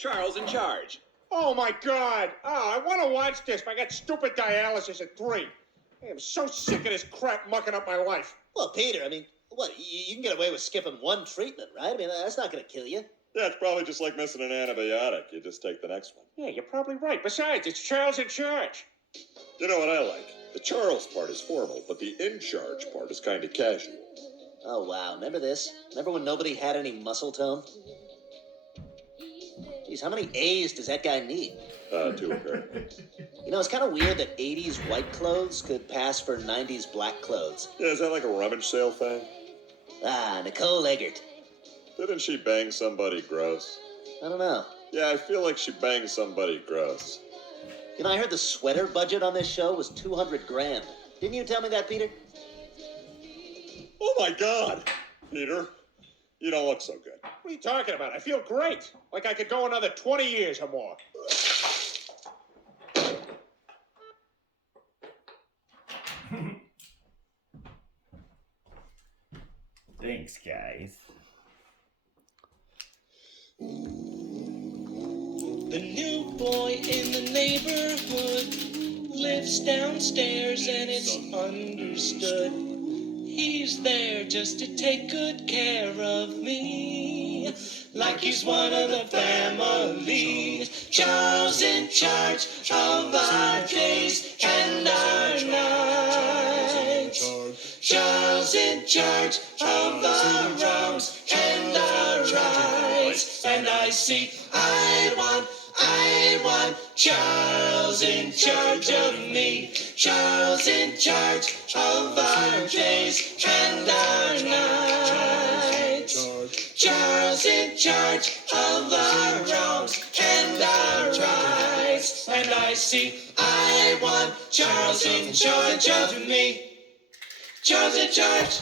Charles in Charge. Oh, my God. Oh, I want to watch this, but I got stupid dialysis at 3. I'm so sick of this crap mucking up my life. Well, Peter, I mean, what? You can get away with skipping one treatment, right? I mean, that's not going to kill you. Yeah, it's probably just like missing an antibiotic. You just take the next one. Yeah, you're probably right. Besides, it's Charles in Charge. You know what I like? The Charles part is formal, but the in charge part is kind of casual. Oh, wow. Remember this? Remember when nobody had any muscle tone? Geez, how many A's does that guy need? 2 apparently. You know, it's kind of weird that 80s white clothes could pass for 90s black clothes. Yeah, is that like a rummage sale thing? Ah, Nicole Eggert. Didn't she bang somebody gross? I don't know. Yeah, I feel like she banged somebody gross. You know, I heard the sweater budget on this show was $200,000. Didn't you tell me that, Peter? Oh my God, Peter. You don't look so good. What are you talking about? I feel great. Like I could go another 20 years or more. Thanks, guys. The new boy in the neighborhood lives downstairs and it's understood. He's there just to take good care of me, like he's one of the family. Charles in charge of our days and our nights. Charles in charge of our wrongs and our rights. And I want Charles in charge of me. Charles in charge of our days and our nights. Charles in charge of our wrongs and our rights. And I want Charles in charge of me. Charles in charge.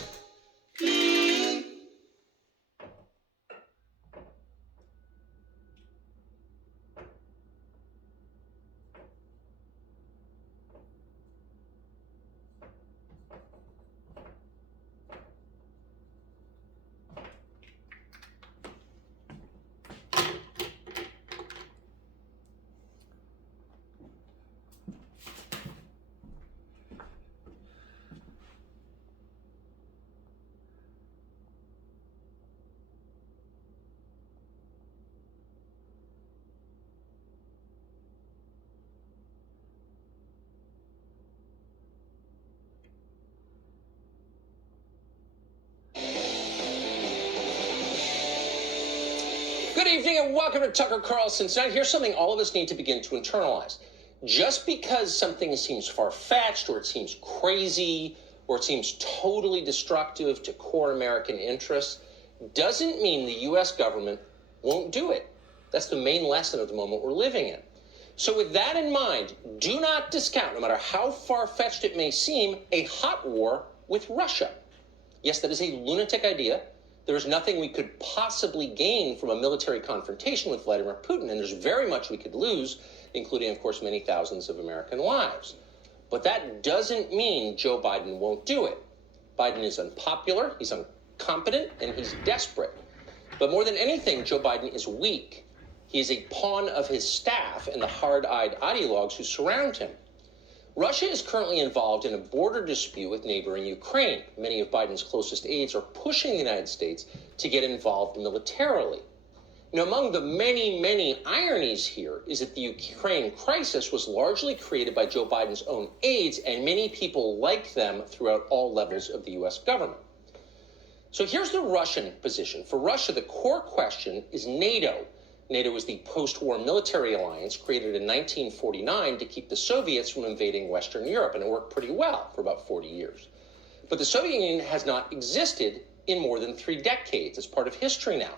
Good evening and welcome to Tucker Carlson Tonight. Here's something all of us need to begin to internalize. Just because something seems far-fetched or it seems crazy or it seems totally destructive to core American interests doesn't mean the U.S. government won't do it. That's the main lesson of the moment we're living in. So with that in mind, do not discount, no matter how far-fetched it may seem, a hot war with Russia. Yes, that is a lunatic idea. There is nothing we could possibly gain from a military confrontation with Vladimir Putin, and there's very much we could lose, including, of course, many thousands of American lives. But that doesn't mean Joe Biden won't do it. Biden is unpopular, he's incompetent, and he's desperate. But more than anything, Joe Biden is weak. He is a pawn of his staff and the hard-eyed ideologues who surround him. Russia is currently involved in a border dispute with neighboring Ukraine. Many of Biden's closest aides are pushing the United States to get involved militarily. Now, among the many, many ironies here is that the Ukraine crisis was largely created by Joe Biden's own aides and many people like them throughout all levels of the U.S. government. So here's the Russian position. For Russia, the core question is NATO. NATO is the post-war military alliance created in 1949 to keep the Soviets from invading Western Europe, and it worked pretty well for about 40 years. But the Soviet Union has not existed in more than 3 decades. It's part of history now.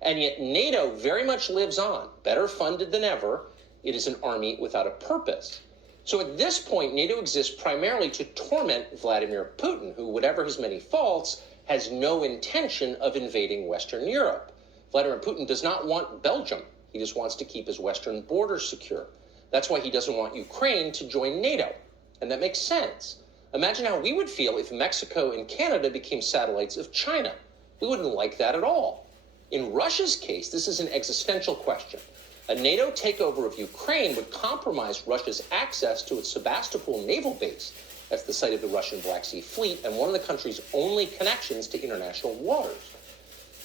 And yet NATO very much lives on, better funded than ever. It is an army without a purpose. So at this point, NATO exists primarily to torment Vladimir Putin, who, whatever his many faults, has no intention of invading Western Europe. Vladimir Putin does not want Belgium. He just wants to keep his western borders secure. That's why he doesn't want Ukraine to join NATO. And that makes sense. Imagine how we would feel if Mexico and Canada became satellites of China. We wouldn't like that at all. In Russia's case, this is an existential question. A NATO takeover of Ukraine would compromise Russia's access to its Sebastopol naval base. That's the site of the Russian Black Sea Fleet and one of the country's only connections to international waters.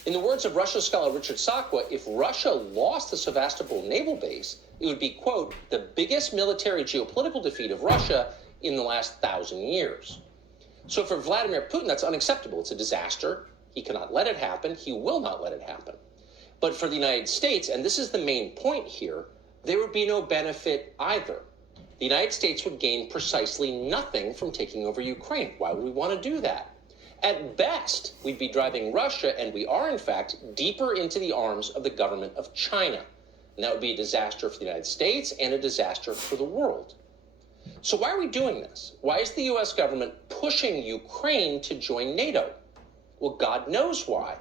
In the words of Russia scholar Richard Sakwa, if Russia lost the Sevastopol naval base, it would be, quote, the biggest military geopolitical defeat of Russia in the last 1,000 years. So for Vladimir Putin, that's unacceptable. It's a disaster. He cannot let it happen. He will not let it happen. But for the United States, and this is the main point here, there would be no benefit either. The United States would gain precisely nothing from taking over Ukraine. Why would we want to do that? At best, we'd be driving Russia, and we are in fact, deeper into the arms of the government of China. And that would be a disaster for the United States and a disaster for the world. So why are we doing this? Why is the U.S. government pushing Ukraine to join NATO? Well, God knows why.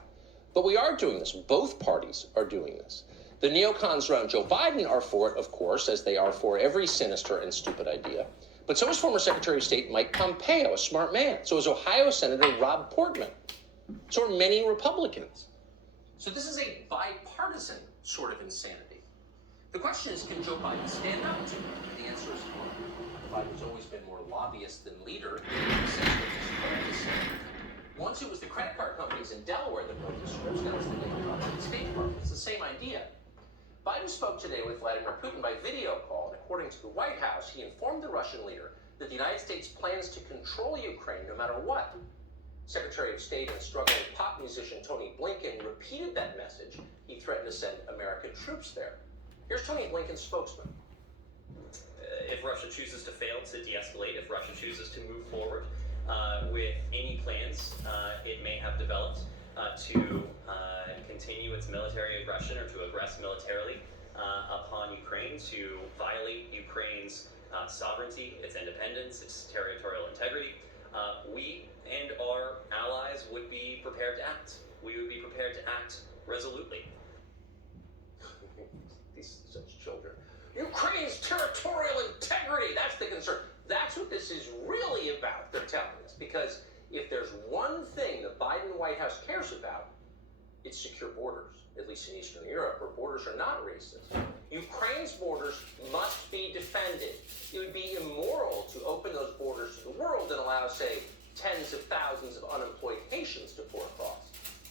But we are doing this. Both parties are doing this. The neocons around Joe Biden are for it, of course, as they are for every sinister and stupid idea. But so is former Secretary of State Mike Pompeo, a smart man. So is Ohio Senator Rob Portman. So are many Republicans. So this is a bipartisan sort of insanity. The question is, can Joe Biden stand up to it? The answer is no. Biden's always been more lobbyist than leader. Once it was the credit card companies in Delaware that wrote the scripts, now it's the State Department. It's the same idea. Biden spoke today with Vladimir Putin by video call, and according to the White House, he informed the Russian leader that the United States plans to control Ukraine no matter what. Secretary of State and struggling pop musician Tony Blinken repeated that message. He threatened to send American troops there. Here's Tony Blinken's spokesman. If Russia chooses to fail to de-escalate, if Russia chooses to move forward with any plans it may have developed to continue its military aggression or to aggress militarily upon Ukraine, to violate Ukraine's sovereignty, its independence, its territorial integrity, we and our allies would be prepared to act. We would be prepared to act resolutely. These such children. Ukraine's territorial integrity, that's the concern. That's what this is really about, they're telling us. Because if there's one thing the Biden White House cares about, it's secure borders, at least in Eastern Europe, where borders are not racist. Ukraine's borders must be defended. It would be immoral to open those borders to the world and allow, say, tens of thousands of unemployed Haitians to pour across.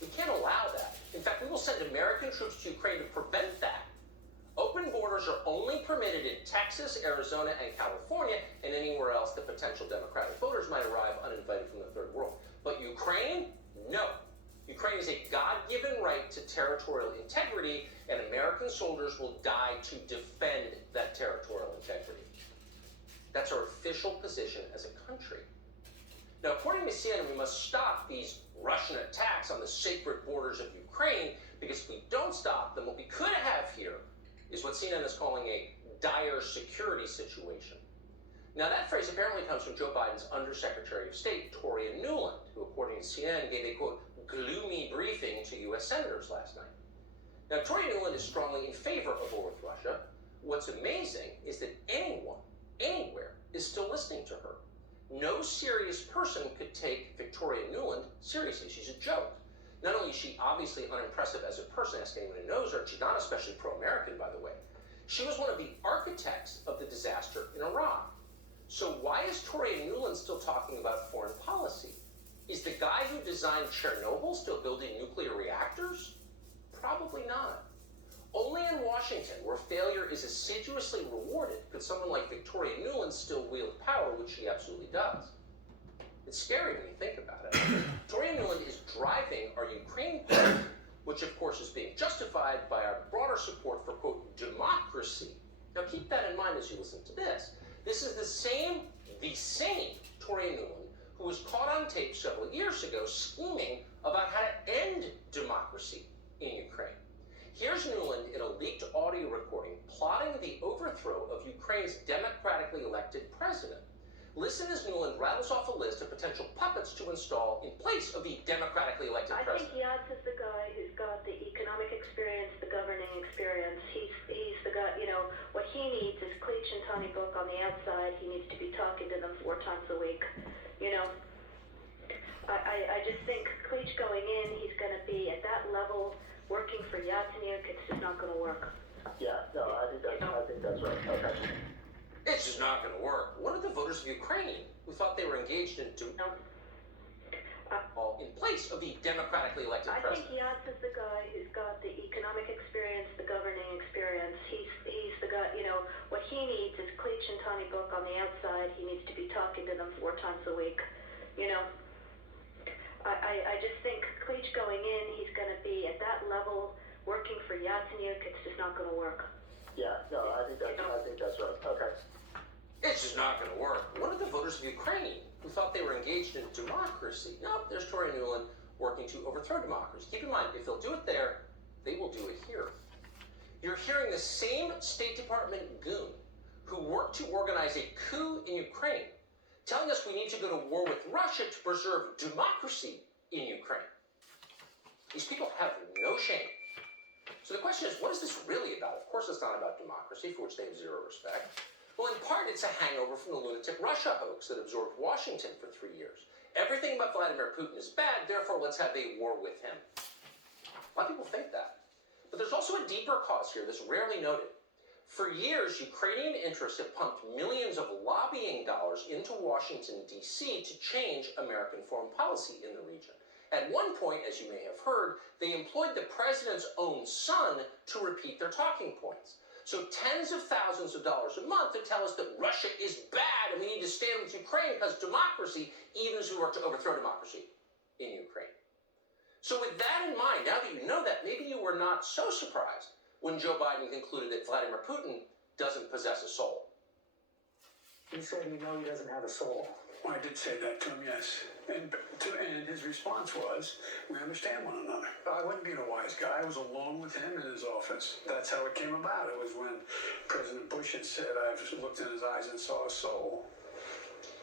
We can't allow that. In fact, we will send American troops to Ukraine to prevent that. Open borders are only permitted in Texas, Arizona, and California, and anywhere else that potential Democratic voters might arrive uninvited from the third world. But Ukraine, no. Ukraine is a God-given right to territorial integrity, and American soldiers will die to defend that territorial integrity. That's our official position as a country. Now, according to CNN, we must stop these Russian attacks on the sacred borders of Ukraine, because if we don't stop them, what we could have here is what CNN is calling a dire security situation. Now, that phrase apparently comes from Joe Biden's Undersecretary of State, Toria Nuland, who, according to CNN, gave a, quote, gloomy briefing to U.S. senators last night. Now, Toria Nuland is strongly in favor of war with Russia. What's amazing is that anyone, anywhere, is still listening to her. No serious person could take Victoria Nuland seriously. She's a joke. Not only is she obviously unimpressive as a person, ask anyone who knows her, she's not especially pro-American, by the way. She was one of the architects of the disaster in Iraq. So why is Toria Nuland still talking about foreign policy? Is the guy who designed Chernobyl still building nuclear reactors? Probably not. Only in Washington, where failure is assiduously rewarded, could someone like Victoria Nuland still wield power, which she absolutely does. It's scary when you think about it. Toria Nuland is driving our Ukraine plan, which of course is being justified by our broader support for, quote, democracy. Now keep that in mind as you listen to this. This is the same Toria Nuland who was caught on tape several years ago scheming about how to end democracy in Ukraine. Here's Nuland in a leaked audio recording plotting the overthrow of Ukraine's democratically elected president. Listen as Nuland rattles off a list of potential puppets to install in place of the democratically elected president. I think Yats is the guy who's got the economic experience, the governing experience. He's the guy, what he needs is Klitsch and Tony Book on the outside. He needs to be talking to them 4 times a week. I just think Klitsch going in, he's going to be at that level working for Yatsenyuk. It's just not going to work. Yeah, no, I think that's right. Okay. It's just not going to work. What are the voters of Ukraine who thought they were engaged in all in place of the democratically elected I president? think Yats is the guy who's got the economic experience, the governing experience. He's the guy, what he needs is Cleach and Tony Book on the outside. He needs to be talking to them 4 times a week. I just think Cleach going in, he's going to be at that level working for Yatsenyuk. It's just not going to work. Yeah, no, I think that's right. Okay. It's just not going to work. What are the voters of Ukraine who thought they were engaged in democracy? Nope, there's Tory Newland working to overthrow democracy. Keep in mind, if they'll do it there, they will do it here. You're hearing the same State Department goon who worked to organize a coup in Ukraine telling us we need to go to war with Russia to preserve democracy in Ukraine. These people have no shame. So the question is, what is this really about? Of course it's not about democracy, for which they have zero respect. Well, in part, it's a hangover from the lunatic Russia hoax that absorbed Washington for 3 years. Everything about Vladimir Putin is bad, therefore let's have a war with him. A lot of people think that. But there's also a deeper cause here that's rarely noted. For years, Ukrainian interests have pumped millions of lobbying dollars into Washington, D.C. to change American foreign policy in the region. At one point, as you may have heard, they employed the president's own son to repeat their talking points. So tens of thousands of dollars a month to tell us that Russia is bad and we need to stand with Ukraine because democracy, even as we work to overthrow democracy in Ukraine. So with that in mind, now that you know that, maybe you were not so surprised when Joe Biden concluded that Vladimir Putin doesn't possess a soul. You said you know he doesn't have a soul. Well, I did say that to him, yes. And his response was, we understand one another. I wasn't being a wise guy. I was alone with him in his office. That's how it came about. It was when President Bush had said, I've looked in his eyes and saw a soul.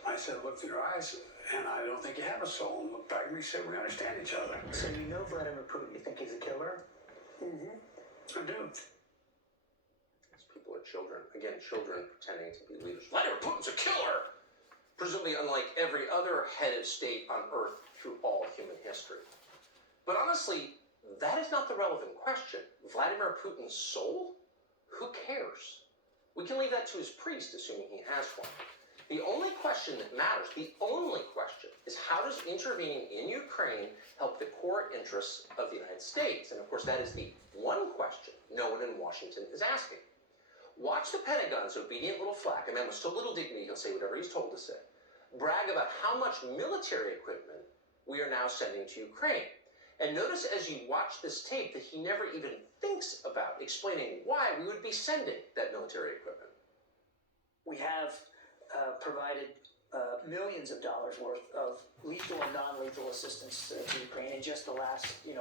I said, looked in your eyes, and I don't think you have a soul. And looked back at me and said, we understand each other. So you know Vladimir Putin. You think he's a killer? Mm-hmm. I do. These people are children. Again, children pretending to be leaders. Vladimir Putin's a killer! Presumably unlike every other head of state on earth through all human history. But honestly, that is not the relevant question. Vladimir Putin's soul? Who cares? We can leave that to his priest, assuming he has one. The only question that matters, the only question, is how does intervening in Ukraine help the core interests of the United States? And of course, that is the one question no one in Washington is asking. Watch the Pentagon's obedient little flack, a man with so little dignity he'll say whatever he's told to say, brag about how much military equipment we are now sending to Ukraine. And notice as you watch this tape that he never even thinks about explaining why we would be sending that military equipment. We have provided millions of dollars worth of lethal and non-lethal assistance to Ukraine in just the last 10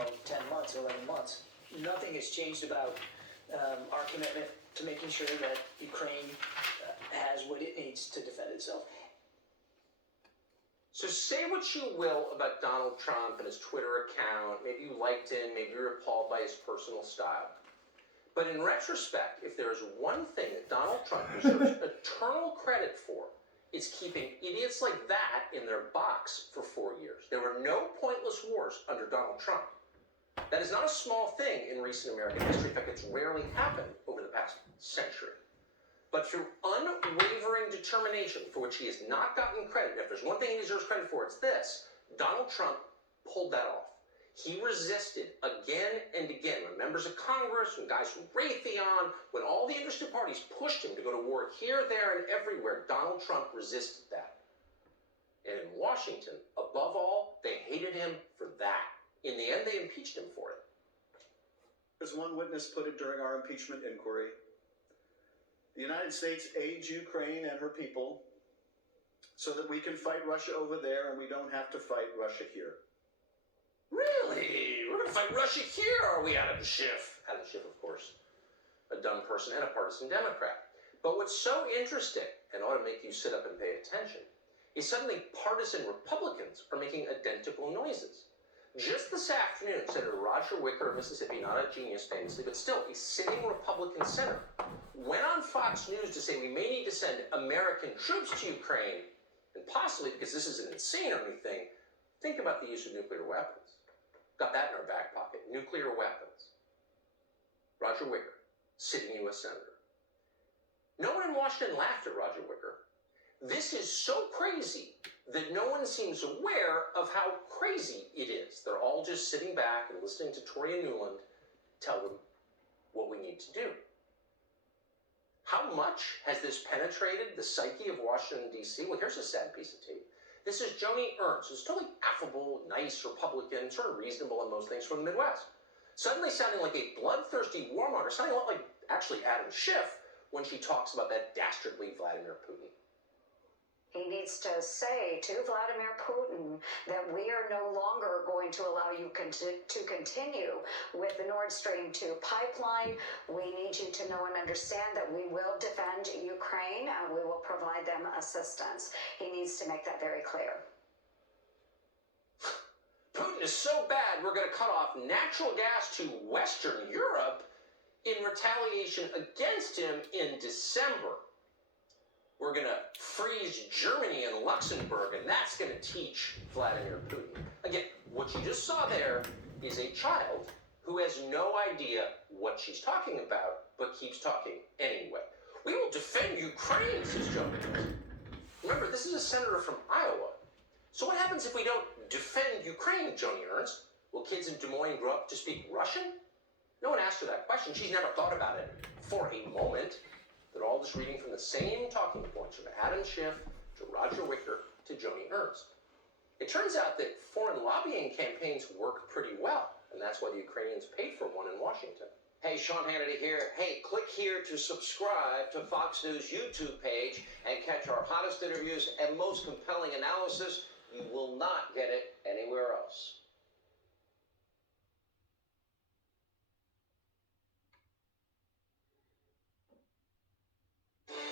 months, 11 months. Nothing has changed about our commitment to making sure that Ukraine has what it needs to defend itself. So say what you will about Donald Trump and his Twitter account. Maybe you liked him, maybe you're appalled by his personal style. But in retrospect, if there is one thing that Donald Trump deserves eternal credit for, it's keeping idiots like that in their box for 4 years. There were no pointless wars under Donald Trump. That is not a small thing in recent American history. In fact, it's rarely happened over the past century. But through unwavering determination, for which he has not gotten credit, if there's one thing he deserves credit for, it's this: Donald Trump pulled that off. He resisted again and again when members of Congress, when guys from Raytheon, when all the interested parties pushed him to go to war here, there, and everywhere. Donald Trump resisted that. And in Washington, above all, they hated him for that. In the end, they impeached him for it. As one witness put it during our impeachment inquiry, the United States aids Ukraine and her people so that we can fight Russia over there and we don't have to fight Russia here. Really? We're going to fight Russia here, are we, Adam Schiff? Adam Schiff, of course, a dumb person and a partisan Democrat. But what's so interesting, and ought to make you sit up and pay attention, is suddenly partisan Republicans are making identical noises. Just this afternoon, Senator Roger Wicker of Mississippi, not a genius famously, but still a sitting Republican senator, went on Fox News to say we may need to send American troops to Ukraine, and possibly, because this isn't insane or anything, think about the use of nuclear weapons. Got that in our back pocket. Nuclear weapons. Roger Wicker. sitting U.S. senator. No one in Washington laughed at Roger Wicker. This is so crazy that no one seems aware of how crazy it is. They're all just sitting back and listening to Toria Nuland tell them what we need to do. How much has this penetrated the psyche of Washington, D.C.? Well, here's a sad piece of tape. This is Joni Ernst, who's totally affable, nice Republican, sort of reasonable in most things from the Midwest. Suddenly sounding like a bloodthirsty warmonger, sounding a lot like actually Adam Schiff when she talks about that dastardly Vladimir Putin. He needs to say to Vladimir Putin that we are no longer going to allow you to continue with the Nord Stream 2 pipeline. We need you to know and understand that we will defend Ukraine and we will provide them assistance. He needs to make that very clear. Putin is so bad, we're going to cut off natural gas to Western Europe in retaliation against him in December. We're going to freeze Germany and Luxembourg, and that's going to teach Vladimir Putin. Again, what you just saw there is a child who has no idea what she's talking about, but keeps talking anyway. We will defend Ukraine, says Joe Biden. Remember, this is a senator from Iowa. So what happens if we don't defend Ukraine, Joni Ernst? Will kids in Des Moines grow up to speak Russian? No one asked her that question. She's never thought about it for a moment. They're all just reading from the same talking points, from Adam Schiff to Roger Wicker to Joni Ernst. It turns out that foreign lobbying campaigns work pretty well, and that's why the Ukrainians paid for one in Washington. Hey, Sean Hannity here. Hey, click here to subscribe to Fox News YouTube page and catch our hottest interviews and most compelling analysis. You will not get it anywhere else.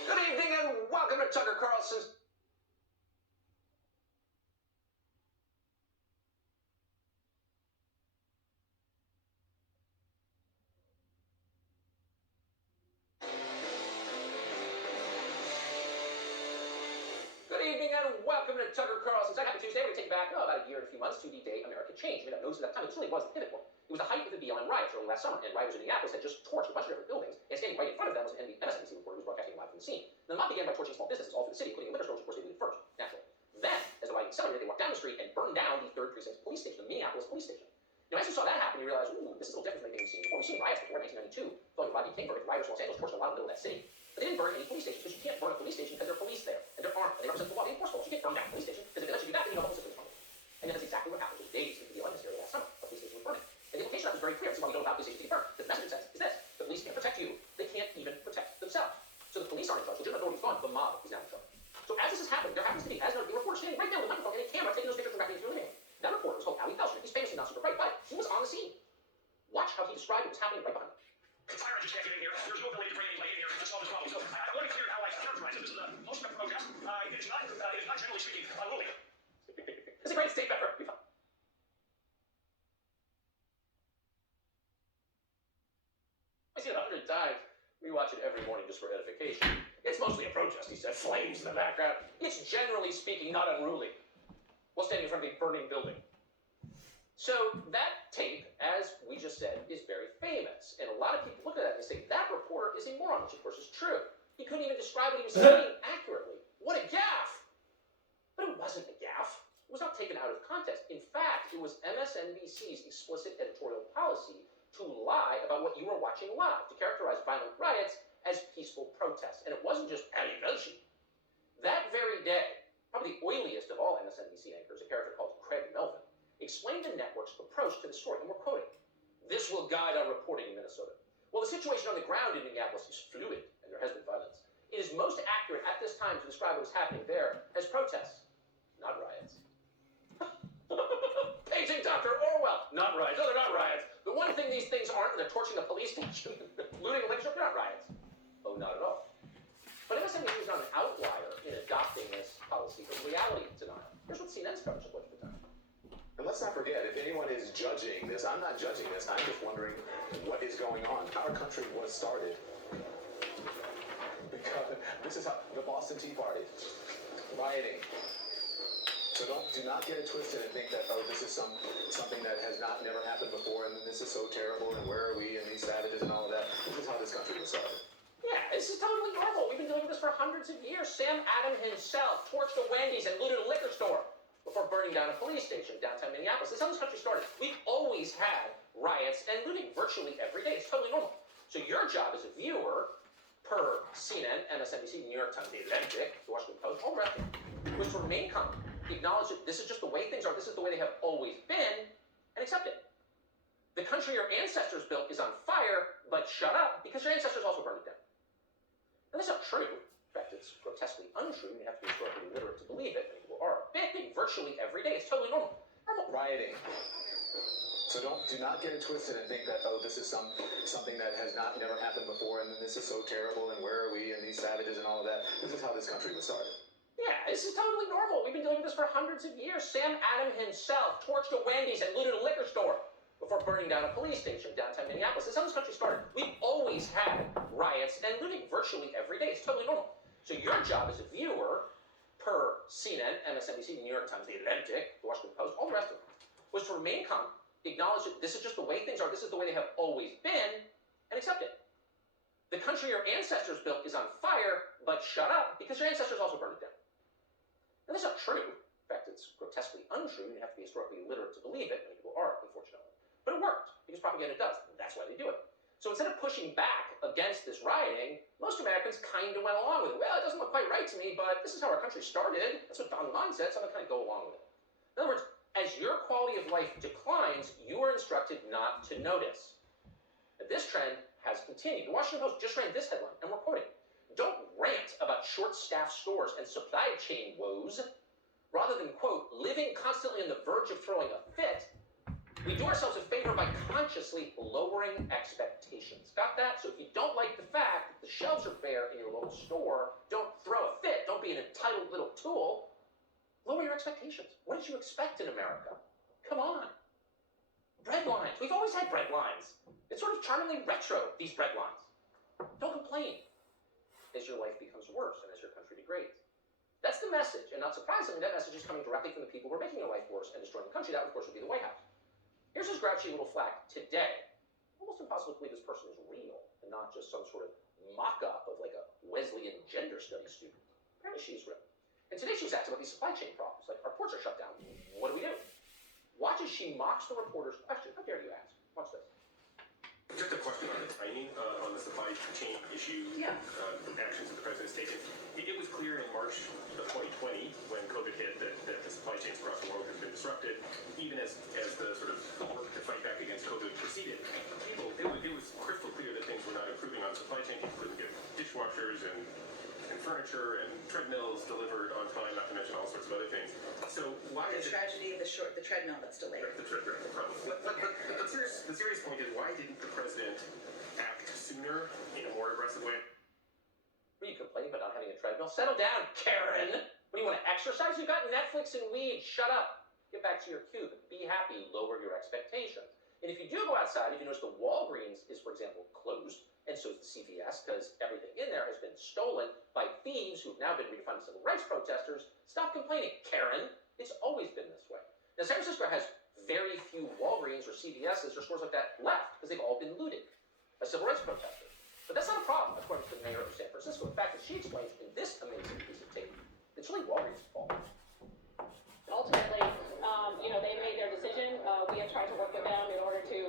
Good evening and welcome to Tucker Carlson's Tucker Carlson's Happy Tuesday. We're going to take back about a year and a few months to the day America changed. You may not notice at that time, it really was the pivot point. It was the height of the BLM riots early last summer, and rioters in Minneapolis had just torched a bunch of different buildings, and standing right in front of them was an MSNBC reporter who was broadcasting live from the scene. The mob began by torching small businesses all through the city, including a liquor store, which of course they did first, naturally. Then, as the rioting accelerated, they walked down the street and burned down the 3rd Precinct Police Station, the Minneapolis Police Station. Now, as you saw that happen, you realized, ooh, this is a little different from anything we've seen before. We've seen riots before in 1992, following the Rodney King verdict. Rioters in Los Angeles torched a lot in the middle of that city. But they didn't burn any police stations, because you can't burn a police station because there are police there, and they're armed, and they represent the law. They enforce laws. You can't burn down a police station, because if they let you do that, then you know the whole system is crumbled. And then that's exactly what happened with days into the BLM hysteria last summer. A police station was burning. And the implication of that was very clear. This is why we don't allow police stations to be burned. The message it says is this: the police can't protect you. They can't even protect themselves. So the police aren't in charge. Legitimate authority is gone. The mob is now in charge. So as this is happening, there happens to be, as a reporter standing right there with a microphone and a camera taking those pictures from back into the living room. That reporter was called Ali Pelshman. He's famously not super bright, but he was on the scene. Watch how he described what was happening right behind him. Fire engine can't get in here. There's no ability to bring anybody in here to solve this problem. So I want to be clear how I characterize it. This is a post-prep program. It is not generally speaking unruly. It's the greatest tape ever. I see it 100 times. We watch it every morning just for edification. It's mostly a protest, he said. Flames in the background. It's generally speaking not unruly. While standing in front of a burning building. So that tape, as we just said, is very famous. And a lot of people look at that and say, that reporter is a moron, which of course is true. He couldn't even describe what he was saying accurately. What a gaffe! But it wasn't a gaffe. It was not taken out of context. In fact, it was MSNBC's explicit editorial policy to lie about what you were watching live, to characterize violent riots as peaceful protests. And it wasn't just Ali Velshi. That very day, probably the oiliest of all MSNBC anchors, a character called Craig Melvin, explained the network's approach to the story, and we're quoting, "This will guide our reporting in Minnesota. While the situation on the ground in Minneapolis is fluid, and there has been violence, it is most accurate at this time to describe what is happening there as protests, not riots." Paging Dr. Orwell, not riots. No, they're not riots. The one thing these things aren't, they're torching the police station, looting the liquor store, they're not riots. Oh, not at all. But MSNBC is not an outlier in adopting this policy of reality denial. Here's what CNN's coverage was at the time. And let's not forget, if anyone is judging this, I'm not judging this, I'm just wondering what is going on. Our country was started because this is how the Boston Tea Party, rioting. So do not get it twisted and think that, oh, this is something that has never happened before, and this is so terrible, and where are we, and these savages and all of that. This is how this country for hundreds of years. Sam Adams himself torched a Wendy's and looted a liquor store before burning down a police station in downtown Minneapolis. This is how this country started. We've always had riots and looting virtually every day. It's totally normal. So your job as a viewer, per CNN, MSNBC, New York Times, The Atlantic, The Washington Post, all the rest of it, was to remain calm, acknowledge that this is just the way things are, this is the way they have always been, and accept it. The country your ancestors built is on fire, but shut up, because your ancestors also burned it down. And that's not true. In fact, it's grotesquely untrue. You have to be historically literate to believe it. Many people are bitten virtually every day. It's totally normal. Rioting. So do not get it twisted and think that, oh, this is something that has never happened before, and this is so terrible, and where are we, and these savages and all of that. This is how this country was started. Yeah, this is totally normal. We've been dealing with this for hundreds of years. Sam Adams himself torched a Wendy's and looted a liquor store before burning down a police station in downtown Minneapolis. This is how this country started. We've always had riots and looting virtually every day. It's totally normal. So your job as a viewer, per CNN, MSNBC, New York Times, The Atlantic, The Washington Post, all the rest of them, was to remain calm, acknowledge that this is just the way things are, this is the way they have always been, and accept it. The country your ancestors built is on fire, but shut up, because your ancestors also burned it down. And that's not true. In fact, it's grotesquely untrue. You have to be historically literate to believe it. Many people are, unfortunately. But it worked, because propaganda does. That's why they do it. So instead of pushing back against this rioting, most Americans kind of went along with it. Well, it doesn't look quite right to me, but this is how our country started. That's what Don Juan said, so I'm going to kind of go along with it. In other words, as your quality of life declines, you are instructed not to notice. And this trend has continued. The Washington Post just ran this headline, and we're quoting, "Don't rant about short-staffed stores and supply chain woes. Rather than, quote, living constantly on the verge of throwing a fit, we do ourselves a favor by consciously lowering expectations." Got that? So if you don't like the fact that the shelves are bare in your local store, don't throw a fit, don't be an entitled little tool, lower your expectations. What did you expect in America? Come on. Bread lines. We've always had bread lines. It's sort of charmingly retro, these bread lines. Don't complain as your life becomes worse and as your country degrades. That's the message, and not surprisingly, that message is coming directly from the people who are making your life worse and destroying the country. That, of course, would be the White House. Here's his grouchy little flack today. Almost impossible to believe this person is real and not just some sort of mock-up of like a Wesleyan gender studies student. Apparently she is real. And today she's asked about these supply chain problems. Like, our ports are shut down. What do we do? Watch as she mocks the reporter's question. How dare you ask? Watch this. Just a question on the timing on the supply chain issue, the actions that the president's taken. It was clear in March of 2020 when COVID hit that the supply chains across the world have been disrupted. Even as the sort of work to fight back against COVID proceeded, it was crystal clear that things were not improving on supply chain. People couldn't get dishwashers and furniture and treadmills delivered on time, not to mention all sorts of other things. So why the tragedy of the treadmill that's delayed. The treadmill, probably. But the serious point is, why didn't the president act sooner in a more aggressive way? What are you complaining about not having a treadmill? Settle down, Karen! What do you want to exercise? You've got Netflix and weed. Shut up. Get back to your cube. Be happy. Lower your expectations. And if you do go outside, if you notice the Walgreens is, for example, closed, and so is the CVS, because everything in there has been stolen by thieves who've now been redefined as civil rights protesters, stop complaining, Karen. It's always been this way. Now, San Francisco has very few Walgreens or CVS's or stores like that left, because they've all been looted by civil rights protesters. But that's not a problem, according to the mayor of San Francisco. In fact, as she explains in this amazing piece of tape, it's really Walgreens' fault. Ultimately, they made their decision. We have tried to work with them in order to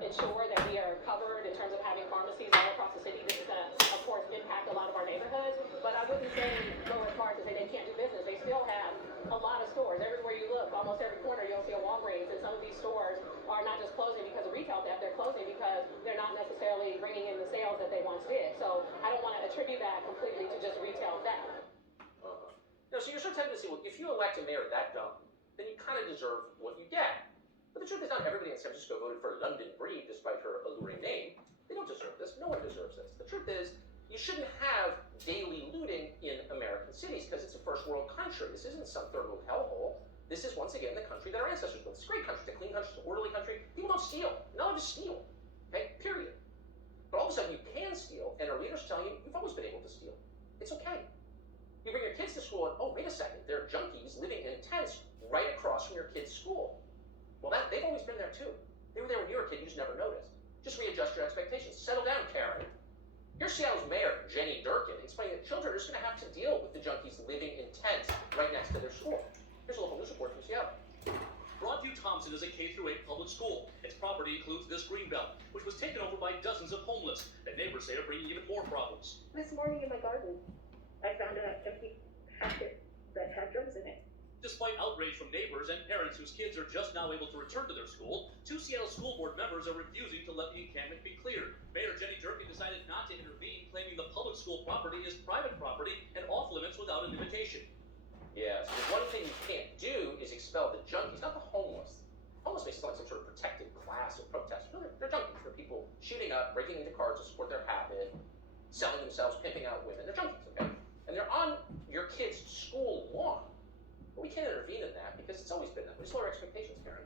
ensure that we are covered in terms of having pharmacies all across the city. This is going to, of course, impact a lot of our neighborhoods, but I wouldn't go as far as to say they can't do business. They still have a lot of stores. Everywhere you look, almost every corner, you'll see a Walgreens, and some of these stores are not just closing because of retail theft, they're closing because they're not necessarily bringing in the sales that they once did. So I don't want to attribute that completely to just retail theft. No, so you're sort of tempted to say, well, if you elect a mayor that dumb, then you kind of deserve what you get. But the truth is, not everybody in San Francisco voted for London Breed despite her alluring name. They don't deserve this. No one deserves this. The truth is, you shouldn't have daily looting in American cities because it's a first world country. This isn't some third world hellhole. This is, once again, the country that our ancestors built. It's a great country. It's a clean country. It's an orderly country. People don't steal. You're not allowed to steal. Okay? Period. But all of a sudden, you can steal, and our leaders tell you, you've always been able to steal. It's okay. You bring your kids to school, and oh, wait a second, there are junkies living in tents right across from your kid's school. Well, they've always been there too. They were there when you were a kid, you just never noticed. Just readjust your expectations. Settle down, Karen. Here's Seattle's mayor, Jenny Durkin, explaining that children are just going to have to deal with the junkies living in tents right next to their school. Here's a local news report from Seattle. Broadview Thompson is a K-8 public school. Its property includes this greenbelt, which was taken over by dozens of homeless that neighbors say are bringing even more problems. This morning in my garden, I found a empty packet that had drugs in it. Despite outrage from neighbors and parents whose kids are just now able to return to their school, 2 Seattle school board members are refusing to let the encampment be cleared. Mayor Jenny Durkin decided not to intervene, claiming the public school property is private property and off limits without an invitation. Yeah, so the one thing you can't do is expel the junkies, not the homeless. Homeless makes it sound like some sort of protected class or protest. No, they're junkies. They're people shooting up, breaking into cars to support their habit, selling themselves, pimping out women. They're junkies, okay? And they're on your kid's school lawn. But we can't intervene in that because it's always been that. We just lower expectations, Karen.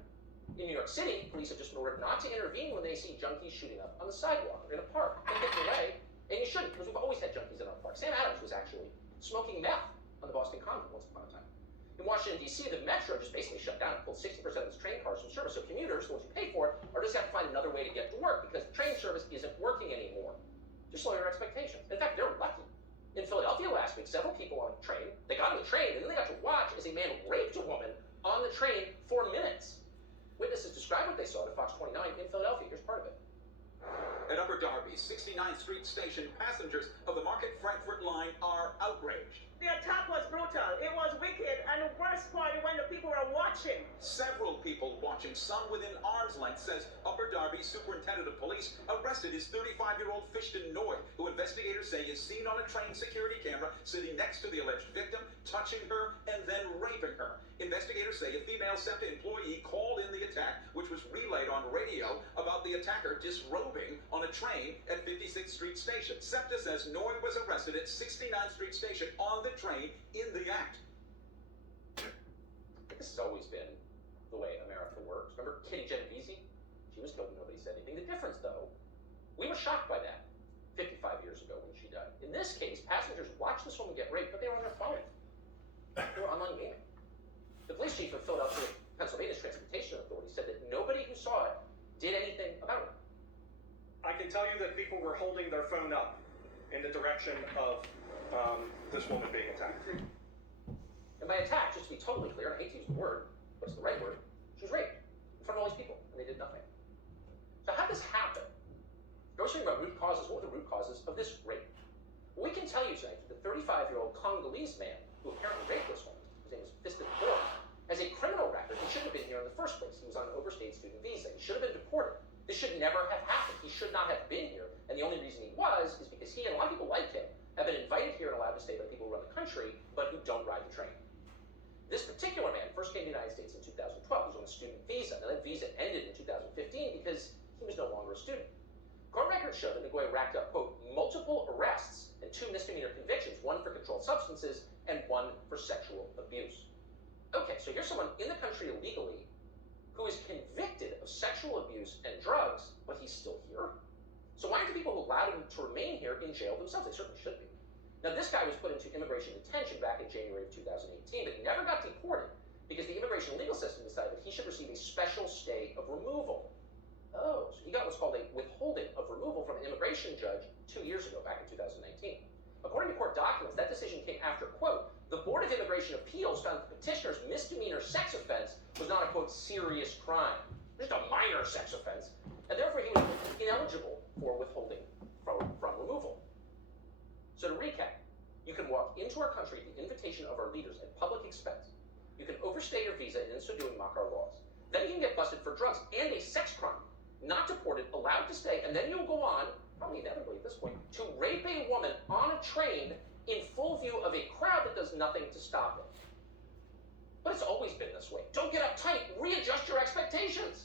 In New York City, police have just been ordered not to intervene when they see junkies shooting up on the sidewalk or in a park. They get in the way, and you shouldn't, because we've always had junkies in our park. Sam Adams was actually smoking meth on the Boston Common once upon a time. In Washington, D.C., the Metro just basically shut down and pulled 60% of its train cars from service. So commuters, the ones who pay for it, are just have to find another way to get to work because the train service isn't working anymore. Just lower your expectations. In fact, they're lucky. In Philadelphia last week, several people on a train, they got on the train and then they got to watch as a man raped a woman on the train for minutes. Witnesses describe what they saw to Fox 29 in Philadelphia. Here's part of it. At Upper Darby's 69th Street station, passengers of the Market Frankfurt line are outraged. The attack was brutal, it was wicked, and the worst part is when the people were watching. Several people watching, some within arm's length, says Upper Darby Superintendent of Police arrested his 35-year-old Fishton Noy, who investigators say is seen on a train security camera sitting next to the alleged victim, touching her, and then raping her. Investigators say a female SEPTA employee called in the attack, which was relayed on radio, about the attacker disrobing on a train at 56th Street Station. SEPTA says Noy was arrested at 69th Street Station on the train in the act. This has always been the way America works. Remember Kitty Genovese? She was killed and nobody said anything. The difference, though, we were shocked by that 55 years ago when she died. In this case, passengers watched this woman get raped, but they were on their phone. They were online gaming. The police chief of Philadelphia, Pennsylvania's Transportation Authority said that nobody who saw it did anything about it. I can tell you that people were holding their phone up in the direction of this woman being attacked. And by attack, just to be totally clear, and I hate to use the word, but it's the right word, she was raped in front of all these people, and they did nothing. So how did this happen? We're talking about root causes. What were the root causes of this rape? Well, we can tell you tonight that the 35-year-old Congolese man who apparently raped this woman, his name was Fiston Boy, has a criminal record. He shouldn't have been here in the first place. He was on an overstayed student visa. He should have been deported. This should never have happened. He should not have been here. And the only reason he was is because he and a lot of people like him have been invited here and allowed to stay by the people who run the country, but who don't ride the train. This particular man first came to the United States in 2012. He was on a student visa. Now that visa ended in 2015 because he was no longer a student. Court records show that Ngoy racked up, quote, multiple arrests and 2 misdemeanor convictions, 1 for controlled substances and 1 for sexual abuse. Okay, so here's someone in the country illegally who is convicted of sexual abuse and drugs, but he's still here. So why aren't the people who allowed him to remain here in jail themselves? They certainly should be. Now, this guy was put into immigration detention back in January of 2018, but he never got deported because the immigration legal system decided that he should receive a special stay of removal. Oh, so he got what's called a withholding of removal from an immigration judge 2 years ago, back in 2019. According to court documents, that decision came after, quote, the Board of Immigration Appeals found that the petitioner's misdemeanor sex offense was not a, quote, serious crime, just a minor sex offense, and therefore he was ineligible for withholding from removal. So to recap, you can walk into our country at the invitation of our leaders at public expense. You can overstay your visa and in so doing mock our laws. Then you can get busted for drugs and a sex crime, not deported, allowed to stay, and then you'll go on, probably inevitably at this point, to rape a woman on a train in full view of a crowd that does nothing to stop it. But it's always been this way. Don't get uptight. Readjust your expectations.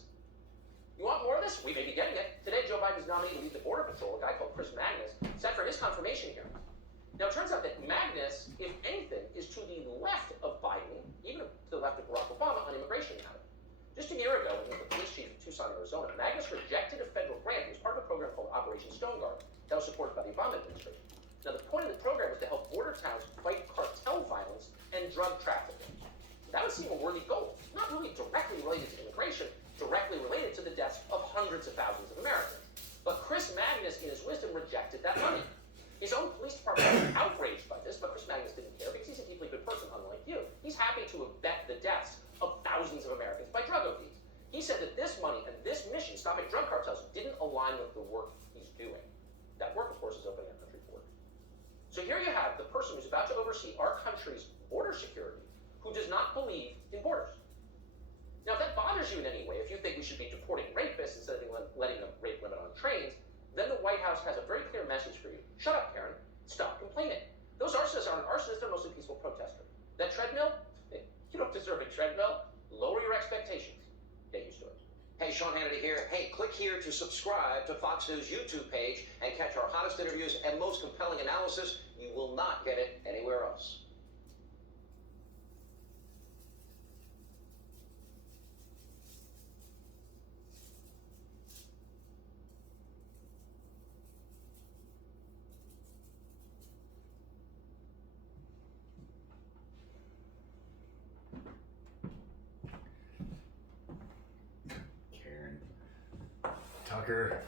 You want more of this? We may be getting it. Today, Joe Biden's nominee to lead the Border Patrol, a guy called Chris Magnus, sat for his confirmation hearing. Now, it turns out that Magnus, if anything, is to the left of Biden, even to the left of Barack Obama on immigration matter. Just a year ago, when he was the police chief of Tucson, Arizona, Magnus rejected a federal grant. It was part of a program called Operation Stone Guard that was supported by the Obama administration. Now, the point of the program was to help border towns fight cartel violence and drug trafficking. That would seem a worthy goal, not really directly related to immigration, directly related to the deaths of hundreds of thousands of Americans. But Chris Magnus, in his wisdom, rejected that money. line with the work he's doing. That work, of course, is opening our country forward. So here you have the person who's about to oversee our country's border security, who does not believe in borders. Now, if that bothers you in any way, if you think we should be deporting rapists instead of letting a rape limit on trains, then the White House has a very clear message for you. Shut up, Karen. Stop complaining. Those arsonists aren't arsonists, they're mostly peaceful protesters. That treadmill? You don't deserve a treadmill. Lower your expectations. Get used to it. Hey, Sean Hannity here. Hey, click here to subscribe to Fox News YouTube page and catch our hottest interviews and most compelling analysis. You will not get it anywhere else. Karen. Tucker.